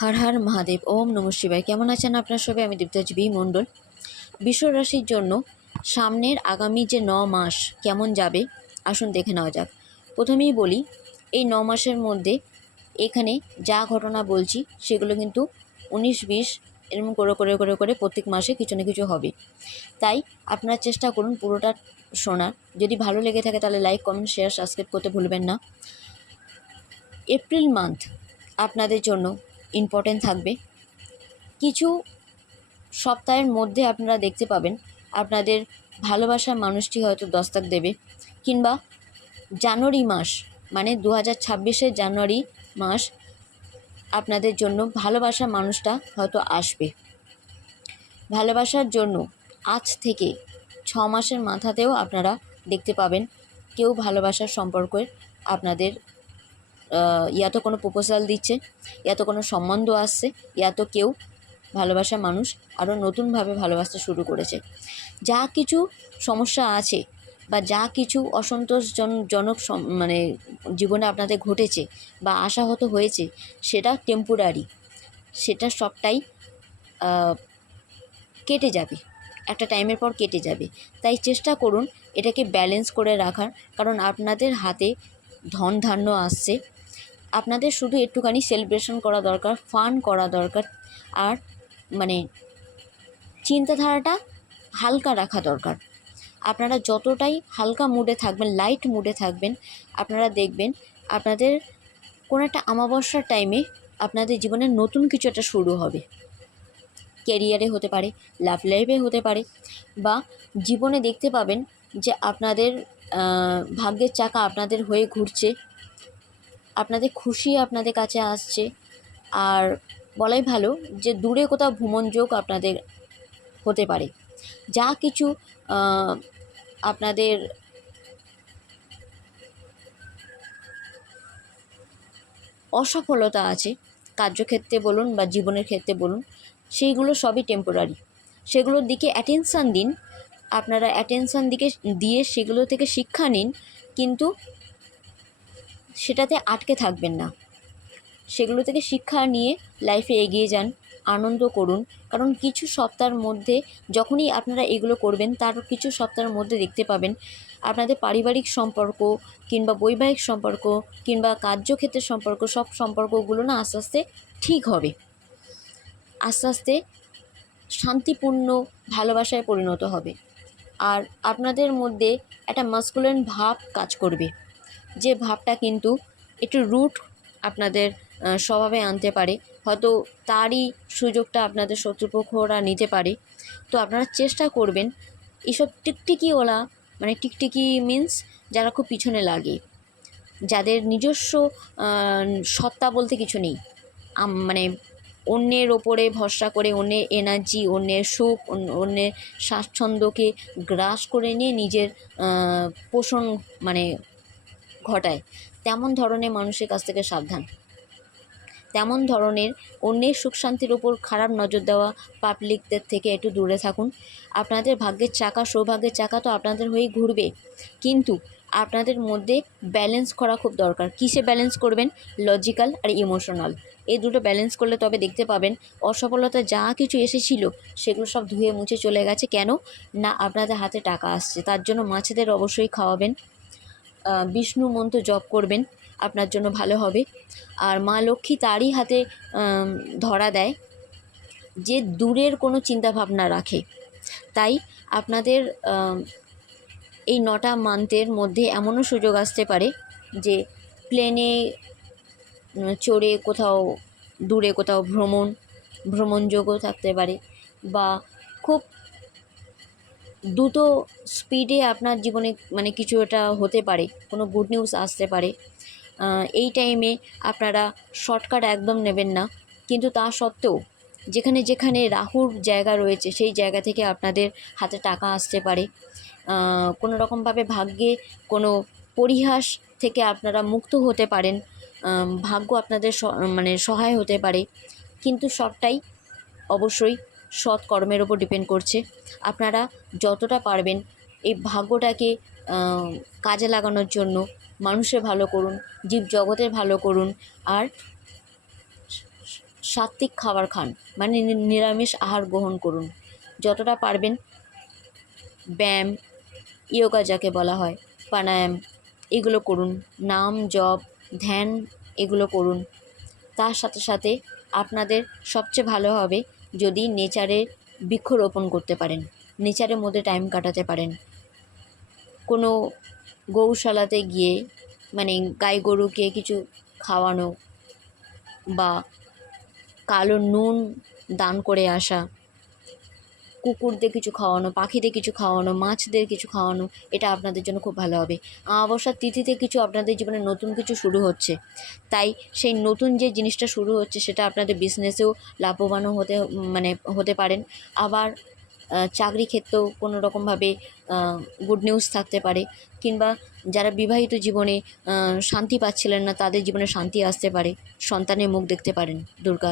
হর হর মহাদেব। ওম নমঃ শিবায়। কেমন আছেন আপনার সবাই? আমি দেবতাজ বি মণ্ডল। বিশ্ব রাশির জন্য সামনের আগামী যে 9 মাস কেমন যাবে আসুন দেখে নেওয়া যাক। প্রথমেই বলি, এই 9 মাসের মধ্যে এখানে যা ঘটনা বলছি সেগুলো কিন্তু 19-20 এরকম করে করে করে করে প্রত্যেক মাসে কিছু না কিছু হবে। তাই আপনারা চেষ্টা করুন পুরোটা শোনার। যদি ভালো লেগে থাকে তাহলে লাইক, কমেন্ট, শেয়ার, সাবস্ক্রাইব করতে ভুলবেন না। এপ্রিল মান্থ আপনাদের জন্য ইম্পর্টেন্ট থাকবে। কিছু সপ্তাহের মধ্যে আপনারা দেখতে পাবেন আপনাদের ভালোবাসার মানুষটি হয়তো দস্তক দেবে, কিংবা জানুয়ারি মাস মানে 2026-এর জানুয়ারি মাস আপনাদের জন্য ভালোবাসার মানুষটা হয়তো আসবে। ভালোবাসার জন্য আজ থেকে 6 মাসের মাথাতেও আপনারা দেখতে পাবেন কেউ ভালোবাসার সম্পর্কে আপনাদের ইয়া তো কোনো প্রপোজাল দিচ্ছে, ইয়া তো কোনো সম্বন্ধ আসছে, ইয়া তো কেউ ভালোবাসা মানুষ আরও নতুনভাবে ভালোবাসতে শুরু করেছে। যা কিছু সমস্যা আছে বা যা কিছু অসন্তোষজনক মানে জীবনে আপনাদের ঘটেছে বা আশাহত হয়েছে, সেটা টেম্পোরারি, সেটা সবটাই কেটে যাবে, একটা টাইমের পর কেটে যাবে। তাই চেষ্টা করুন এটাকে ব্যালেন্স করে রাখার, কারণ আপনাদের হাতে ধন ধান্য আসছে। আপনাদের শুধু একটুখানি সেলিব্রেশন করা দরকার, ফান করা দরকার, আর মানে চিন্তাধারাটা হালকা রাখা দরকার। আপনারা যতটাই হালকা মুডে থাকবেন, লাইট মুডে থাকবেন, আপনারা দেখবেন আপনাদের কোনো একটা অমাবস্যার টাইমে আপনাদের জীবনে নতুন কিছু একটা শুরু হবে। ক্যারিয়ারে হতে পারে, লাভ লাইফে হতে পারে, বা জীবনে দেখতে পাবেন যে আপনাদের ভাগ্যের চাকা আপনাদের হয়ে ঘুরছে, আপনাদের খুশি আপনাদের কাছে আসছে। আর বলাই ভালো যে দূরে কোথাও ভ্রমণ যোগ আপনাদের হতে পারে। যা কিছু আপনাদের অসফলতা আছে কার্যক্ষেত্রে বলুন বা জীবনের ক্ষেত্রে বলুন, সেইগুলো সবই টেম্পোরারি। সেগুলোর দিকে অ্যাটেনশান দিন, আপনারা অ্যাটেনশান দিয়ে সেগুলো থেকে শিক্ষা নিন, কিন্তু সেটাতে আটকে থাকবেন না। সেগুলো থেকে শিক্ষা নিয়ে লাইফে এগিয়ে যান, আনন্দ করুন। কারণ কিছু সপ্তাহের মধ্যে যখনই আপনারা এগুলো করবেন, তার কিছু সপ্তাহের মধ্যে দেখতে পাবেন আপনাদের পারিবারিক সম্পর্ক কিংবা বৈবাহিক সম্পর্ক কিংবা কার্যক্ষেত্রের সম্পর্ক, সব সম্পর্কগুলো না আস্তে আস্তে ঠিক হবে, আস্তে আস্তে শান্তিপূর্ণ ভালোবাসায় পরিণত হবে। আর আপনাদের মধ্যে একটা মাস্কুলিন ভাব কাজ করবে, যে ভাবটা কিন্তু একটু রুট আপনাদের স্বভাবে আনতে পারে। হয়তো তারই সুযোগটা আপনাদের শত্রুপক্ষরা নিতে পারে। তো আপনারা চেষ্টা করবেন এইসব টিকটিকিওয়ালা, মানে টিকটিকি মিন্স যারা খুব পিছনে লাগে, যাদের নিজস্ব সত্তা বলতে কিছু নেই, মানে অন্যের ওপরে ভরসা করে, অন্যের এনার্জি, অন্যের সুখ, অন্যের স্বাচ্ছন্দ্যকে গ্রাস করে নিয়ে নিজের পোষণ মানে ঘটায়, তেমন ধরনের মানুষের কাছ থেকে সাবধান। তেমন ধরনের অন্যের সুখ শান্তির ওপর খারাপ নজর দেওয়া পাবলিকদের থেকে একটু দূরে থাকুন। আপনাদের ভাগ্যের চাকা, সৌভাগ্যের চাকা তো আপনাদের হয়েই ঘুরবে, কিন্তু আপনাদের মধ্যে ব্যালেন্স করা খুব দরকার। কিসে ব্যালেন্স করবেন? লজিক্যাল আর ইমোশনাল, এই দুটো ব্যালেন্স করলে তবে দেখতে পাবেন অসফলতা যা কিছু এসেছিল সেগুলো সব ধুয়ে মুছে চলে গেছে। কেন না? আপনাদের হাতে টাকা আসছে। তার জন্য মাছেদের অবশ্যই খাওয়াবেন, বিষ্ণু মন্ত্র জপ করবেন, আপনার জন্য ভালো হবে। আর মা লক্ষ্মী তারই হাতে ধরা দেয় যে দূরের কোনো চিন্তাভাবনা রাখে। তাই আপনাদের এই 9টা মান্থের মধ্যে এমনও সুযোগ আসতে পারে যে প্লেনে চড়ে কোথাও দূরে কোথাও ভ্রমণযোগও থাকতে পারে, বা খুব দ্রুত স্পিডে আপনার জীবনে মানে কিছু একটা হতে পারে, কোনো গুড নিউজ আসতে পারে। এই টাইমে আপনারা শর্টকাট একদম নেবেন না, কিন্তু তা সত্ত্বেও যেখানে যেখানে রাহুর জায়গা রয়েছে সেই জায়গা থেকে আপনাদের হাতে টাকা আসতে পারে। কোনো রকমভাবে ভাগ্যে কোনো পরিহাস থেকে আপনারা মুক্ত হতে পারেন, ভাগ্য আপনাদের মানে সহায় হতে পারে। কিন্তু সবটাই অবশ্যই সৎ কর্মের ওপর ডিপেন্ড করছে। আপনারা যতটা পারবেন এই ভাগ্যটাকে কাজে লাগানোর জন্য মানুষের ভালো করুন, জীব জগতের ভালো করুন, আর সাত্ত্বিক খাবার খান, মানে নিরামিষ আহার গ্রহণ করুন। যতটা পারবেন ব্যায়াম, যোগা যাকে বলা হয়, প্রাণায়াম, এগুলো করুন। নাম জপ, ধ্যান, এগুলো করুন। তার সাথে সাথে আপনাদের সবচেয়ে ভালো হবে যদি নেচারে বৃক্ষরোপণ করতে পারেন, নেচারের মধ্যে টাইম কাটাতে পারেন। কোনো গৌশালাতে গিয়ে, মানে গাই গরুকে কিছু খাওয়ানো, বা কালো নুন দান করে আসা, কুকুরদের কিছু খাওয়ানো, পাখিদের কিছু খাওয়ানো, মাছদের কিছু খাওয়ানো, এটা আপনাদের জন্য খুব ভালো হবে। অমাবস্যার তিথিতে কিছু আপনাদের জীবনে নতুন কিছু শুরু হচ্ছে, তাই সেই নতুন যে জিনিসটা শুরু হচ্ছে সেটা আপনাদের বিজনেসেও লাভবানও হতে পারেন। আবার চাকরি ক্ষেত্রেও কোনো রকমভাবে গুড নিউজ থাকতে পারে, কিংবা যারা বিবাহিত জীবনে শান্তি পাচ্ছিলেন না তাদের জীবনে শান্তি আসতে পারে, সন্তানের মুখ দেখতে পারেন। দুর্গা